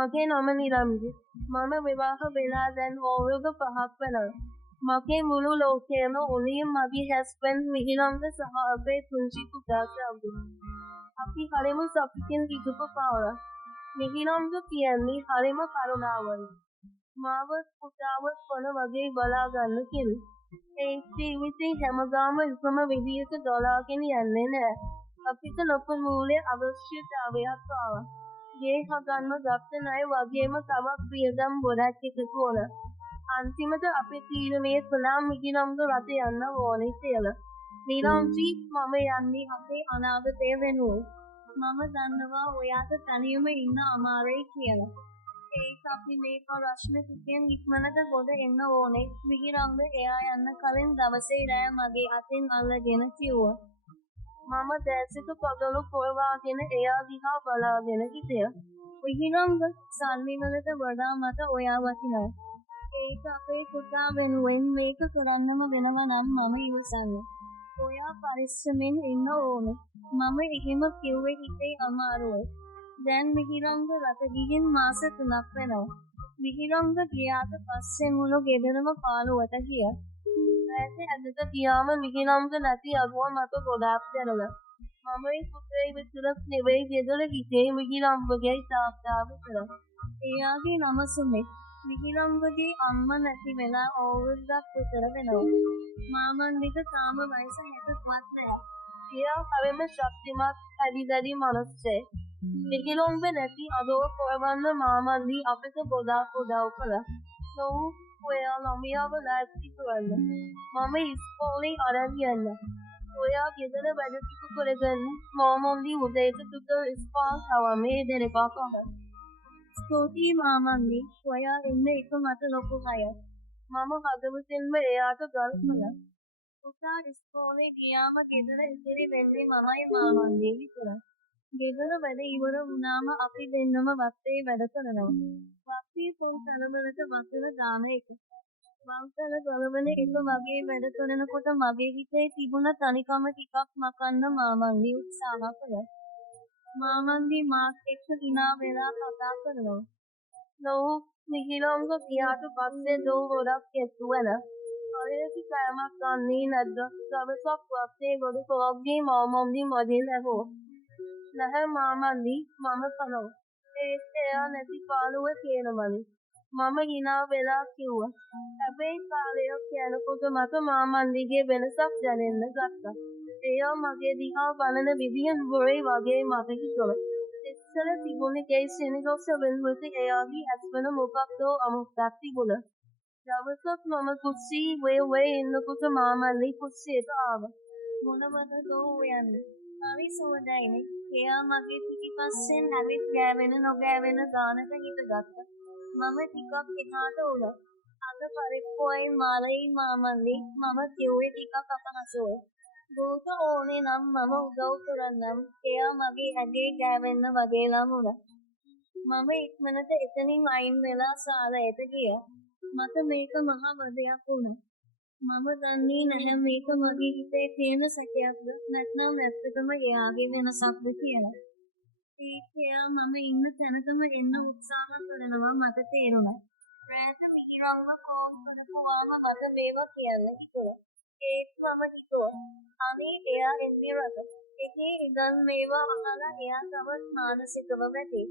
මගේ නම නිරම්ජි. මම විවාහ වෙලා දැන් අවුරුදු 5ක් වෙනවා. මගේ මුළු ලෝකයම උණින් මගේ හස්බන්ඩ් මිහිරංග සහ අපේ පුංචි පුතා සම්බුත්. අපි හරිම සතුටින් හිටපු පාරක්. මිහිරංග කියන්නේ හරිම කරුණාවන්ත. මාව පුතාවත් වන වගේ බලා ගන්න කෙනෙක්. ඒ ජීවිතේ හැමදාම එකම විදියට දොලාගෙන යන්නේ නෑ. අපිට ලොකු මූල්‍ය අවශ්‍යතාවයක් ආවා. ගේ හදන්න ගත්ත ණය වගේම තවත් වියදම් ගොඩක් එකතු වුණා. අන්තිමට අපි තීරණය කළා මිහිරංග රට යන්න ඕනේ කියලා. නිරංජි මම යන්නේ අපේ අනාගතය වෙනුවෙන්. මම දන්නවා ඔයාට තනියම ඉන්න අමාරුයි කියලා. ඒක අපි මේ ප්‍රශ්න ටිකෙන් ඉක්මනට ගොඩ එන්න ඕනේ. මිහිරංග එයා යන්න කලින් දවසේ රෑ මගේ අතින් අල්ලගෙන කිව්වා. මම දැසක පගලු පොරවාගෙන එයා දිහා බලාගෙන හිටියා. මිහිරංග සල්ලි වලට වඩා මට ඔයා වටිනවා. ඒක අපේ පුතා වෙනුවෙන් මේක කරන්නම වෙනවා නම් මම ඉවසන්නේ. ඔයා පරිස්සමෙන් ඉන්න ඕනේ. මම එහෙම කිව්වේ හිතේ අමාරුයි. දැන් මිහිරංග රට ගිහින් මාස 3ක් වෙනවා. මිහිරංග ගියාට පස්සේ මුළු ගෙදරම පාළුවට ගියා. ඈත ඇඳට ගියාම මිහිරංග නැති අරුව මට ගොඩාක් දැනුණා. මම ඒ පුතේ විතරක් නෙවෙයි ගෙදර හිටියේ මිහිරංගගේ තාත්තා විතරක්. එයාගේ නම සුමේ. මිහිරංගගේ අම්මා නැති වෙලා අවුරුද්දක් විතර වෙනවා. මාමන්දිට තාම වයස 60ක්වත් නැහැ. එයා හරිම ශක්තිමත් හැදිදැඩි මනුස්සයෙක්. මිහිරංග නැති අදව කරවන්න මාමන්දි අපිට ගොඩාක් උදව් කළා. ඔව් ඔයා ළමයාව ලෑස්ති කරන්න. මම ඉස්කෝලේ අරන් යන්න. ඔයා ගෙදර වැඩ ටික කරගන්න. මාමන්දි උදේට දුක ඉස්පාල් අවමේ දෙරපා කරා. ස්තුතියි මාමන්දි. ඔයා ඉන්න එක මට ලොකු අයත්. මම හදවතින්ම එයාට ගල් කළා. පුතා ඉස්කෝලේ ගියාම ගෙදර ඉතිරි වෙන්නේ මමයි මාමන්දි විතරයි. ගෙදර වැඩ ඉවර වුණාම අපි දෙන්නම වත්තේ වැඩ කරනවා. වත්තේ පොල් තලවලට වතුර දාන එක. වංකල ගලවන එක වගේ වැඩ කරනකොට මගේ හිතේ තිබුණ තනිකම ටිකක් මකන්න මාමන්දි උත්සාහ කළා. මාමන්දි මාත් එක්ක hina වෙලා කතා කරනවා. නෝ මිහිරංග ගියාට පස්සේ දෝ ගොඩක් කෙට්ටු වෙලා. හරියට කෑමක් ගන්නේ නැද්ද? දවසක් වත්තේ ගොඩ කොලොක්ගේ මාමන්දි මගෙන් ඇහුවා. නැහැ මාමන්දි මම කනවා. ඒත් එයා නැති පාළුව කියනවලු. මම hina වෙලා කිව්වා. හැබැයි කාලයක් යනකොට මට මාමන්දිගේ වෙනසක් දැනෙන්න ගත්තා. එයා මගේ දිහා බලන විදිය ගොරේ වගේ මට හිතුණා. ඉස්සර තිබුණේ කේසිනිකෝස වෙනුවට එයාගේ ඇස්වල මොකක්දෝ අමුත්තක් තිබුණා. දවසක් මම කුස්සියේ ඉන්නකොට මාමන්දි කුස්සියට ආවා. මොනවද දෝ හොයන්නේ? හරි සුවදයිනේ. එයා මගේ පිටිපස්සෙන් හැවිත් ගෑවෙන නොගෑවෙන දානක හිටගත්තා. මම ටිකක් එහාට උනා. අද පරිප්පුවයි මාලයි මාමන්දි මම කිව්වේ ටිකක් අපහසුයි. බෝත ඕනේ නම් මම උදව් කරන්නම්. එයා මගේ ඇඟේ ගෑවෙන්න වගේ ළම උනා. මම ඉක්මනට එතනින් අයින් වෙලා සාලයට ගියා. මට මේක මහා වදයක් වුණා. මම දන්නේ නැහැ මේක මගේ හිතේ තියෙන සැකයක්ද නැත්නම් ඇත්තටම එයාගේ වෙනසක්ද කියලා. එයා මම ඉන්න තැනටම එන්න උත්සාහ කරනවා මට තේරුණා. රැට මිහිරංග කෝල් කරපුවාම මට මේව කියන්න හිතුණා. ඒත් මම හිතුවා අනේ එයා එන්නේ රට. එකේ ඉඳන් මේවා අහලා එයා තවත් මානසිකව වැටේ.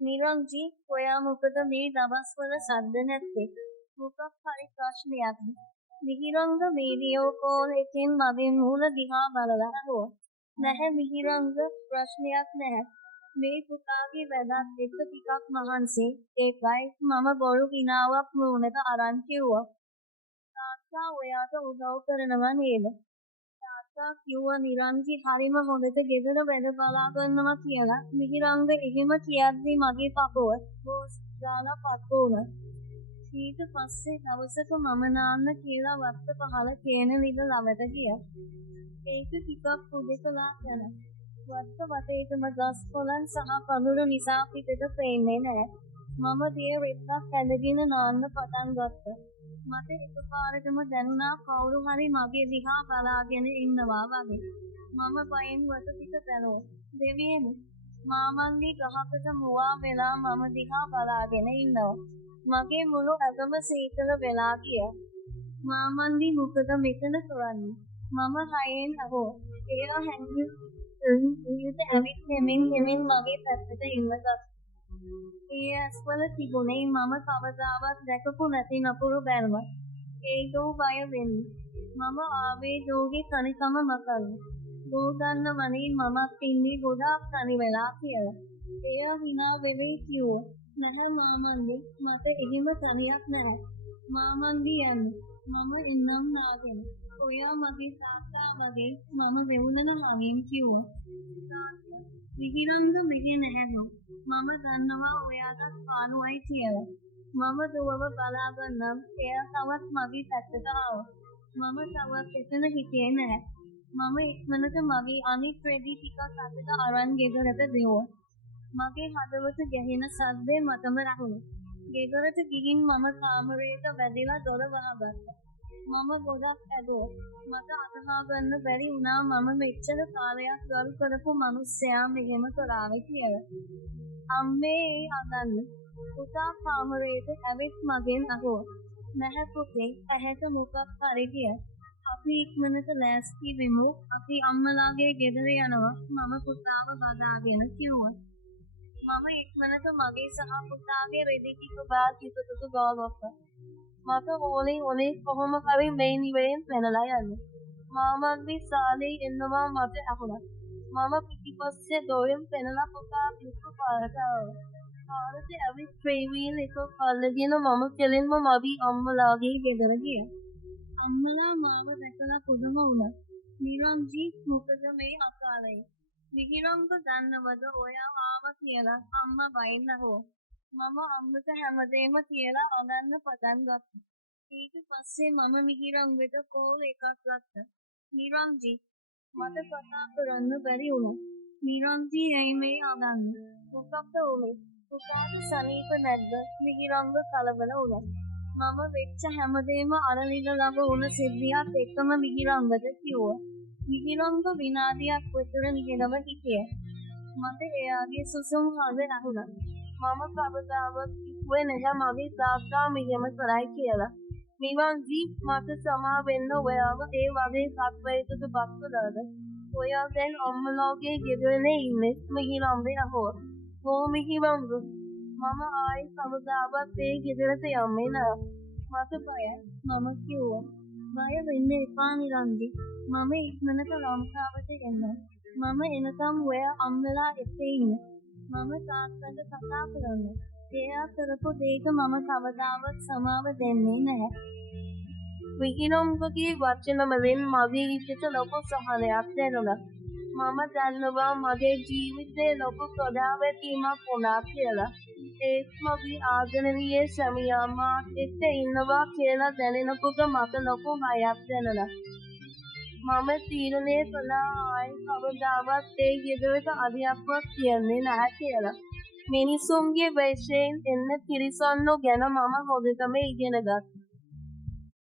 නිරංජි ඔයා මොකද මේ දවස්වල සද්ද නැත්තේ? මොකක් හරි ප්‍රශ්නයක්ද? මිහිරංග වීඩියෝ කෝල් එකෙන් මගේ මූණ දිහා බලලා අහුවා. නැහැ මිහිරංග ප්‍රශ්නයක් නැහැ. මේ පුතාගේ වැඩත් එක්ක ටිකක් මහන්සි. ඒකයි මම බොරු කිනාවක් මූණට අරන් කිව්වා. තාත්තා ඔයාට උදව් කරනවා නේද? තාත්තා කිව්වා නිරංජි හරිම හොඳට ගෙදර වැඩ බලා ගන්නවා කියලා. මිහිරංග එහෙම කියද්දි මගේ පපුව බෝස් දාලා පත්තු වුණා. ඊට පස්සේ දවසක මම නාන්න කියලා වත්ත පහල කියන විල ළඟට ගියා. ඒක ටිකක් පුදකලා යන. වත්ත වටේටම ගස් කොළන් සහ කඳුළු නිසා පිටට පේන්නේ නැහැ. මම දිය රෙද්දක් ඇඳගෙන නාන්න පටන් ගත්තා. මට එකපාරටම දැනුණා කවුරු හරි මගේ දිහා බලාගෙන ඉන්නවා වගේ. මම බයෙන් වටපිට බැලුවා. දෙවියනි, මාමන්දි ගහකට මුවා වෙලා මම දිහා බලාගෙන ඉන්නවා. මගේ මුළු ඇඟම සීතල වෙලා ගියා. මාමන්දි මොකද මෙතන කරන්නේ? මම හයෙන් අහුවා. එයා හැංගියට ඇවිත් නෙමින් මගේ පැත්තට ඉන්නගත්තා. ඒ ඇස්වල තිබුණේ මම කවදාවත් දැකපු නැති නපුරු බැල්ම. ඒකෝ බය වෙන්නේ. මම ආවේ දෝගේ තනිකම මකන්න. දෝ දන්නවනේ මමත් ඉන්නේ ගොඩාක් තනි වෙලා කියලා. එයා hina වෙවි කිව්වා. නැහැ මාමන්දි, මට එහෙම තනියක් නැහැ. මාමන්දි යන්නේ. මම එන්නම් නාගෙන. ඔයා මගේ තාත්තා වගේ මම වෙවුලන මගෙන් කිව්වා. තාත්තා, විහිරංග මෙහෙ නැහැනෝ. මම දන්නවා ඔයාටත් පාළුවයි කියලා. මම දුවව බලාගන්නම්. එයා තවත් මගේ පැත්තට ආවා. මම තවත් එතන හිටියේ නැහැ. මම ඉක්මනට මගේ අනිත් රෙදි ටිකක් අතට අරන් ගෙදරට දිව්වා. මගේ හදවත ගැහෙන සද්දේ මටම රැහුණා. ගෙදරට ගිහින් මම කාමරේට වැදිලා දොර වහගත්තා. මම ගොඩක් ඇදුවා. මට අතහා ගන්න බැරි වුණා මම මෙච්චර කාලයක් ගරු කරපු මිනිස්සයා මෙහෙම කරාවේ කියලා. අම්මේ ඒ අගන්න. පුතා කාමරේට ඇවිත් මගෙන් අහුවා. නැහැ පුතේ, ඇහැට මොකක් හරි කියලා. අපි ඉක්මනට ලෑස්ති වෙමු. අපි අම්මලාගේ ගෙදර යනවා. මම පුතාව බදාගෙන කිව්වා. මම ඉක්මනට මගේ සහ පුතාගේ රෙදි ටික බාගිතට ගාවක්කා. මට ඕනේ කොහොම හරි මේ නිවෙන් පැනලා යන්න. මාමන්දි සාලේ එන්නවා මට අහුණා. මම පිටිපස්සේ දොරෙන් පැනලා පුතා පිටු පාරට ආවා. පාරට ඇවිත් ට්‍රේවීල් එක අල්ලගෙන මම කෙලින්ම මගේ අම්මලාගේ ගෙදර ගියා. අම්මලා මාව දැකලා පුදුම වුණා. නිරංජී, මොකද මේ අකාලේ? විහිරංග දන්නවද ඔයා ආව කියලා අම්මා බයින්න හෝ. මම අම්මට හැමදේම කියලා අගන්න පටන් ගත්තා. ඊට පස්සේ මම විහිරංගෙට කෝල් එකක් ගත්තා. නිරංජී, මට කතා කරන්න බැරි වුණා. නිරංජී ඇයි මේ අගන්නේ? මොකක්ද උනේ? පුතාට සනීප නැද්ද? විහිරංග කලබල වුණා. මම වෙච්ච හැමදේම අරලින ළඟ වුණ සිද්ධියත් එක්කම විහිරංගට කිව්වා. විහිරංග විනාඩියක් විතර නිහඬව හිටියා. මට එයාගේ සුසුම් හඬ ඇහුණා. මම කවදාවත් කිව්වේ නැහැ මගේ තාත්තා මෙහෙම කරයි කියලා. නිරංජී, මට සමා වෙන්න ඔයාව ඒ වගේ සත්වයකට බස් කළාද? ඔයා දැන් අම්මලාගේ ගෙදරනේ ඉන්නේ. විහිරංගේ අහුවා. "ඕ විහිරංග, මම ආයි කවදාවත් ඒ ගෙදරට යන්නේ නෑ. මට බයයි." මම කිව්වා. "බය වෙන්න එපා නිරංජි. මම ඉක්මනට ලංකාවට එන්නම්. මම එනකම් ඔයා අම්මලා එක්ක ඉන්න. මම තාත්තට කතා කරන්න. එයා කරපු දෙයක මම කවදාවත් සමාව දෙන්නේ නැහැ." විහිරංගගේ වචන වලින් මගේ හිතට ලොකු සහනයක් දැනුණා. මම දන්නවා මගේ ජීවිතේ ලොකු ප්‍රදාවැකීමක් වුණා කියලා. ඒත් මගේ ආදරණීය සැමියා මාත් එක්ක ඉන්නවා කියලා දැනෙනකොට මට ලොකු හයක් දැනුණා. මම තීරණය කළා ආයි කවදාවත් ඒ ගෙදරට අඩියක්වත් තියන්නේ නැහැ කියලා. මිනිසුන්ගේ වශයෙන් එන්න තිරිසන්නෝ ගැන මම හොඳටම ඉගෙන ගත්තා.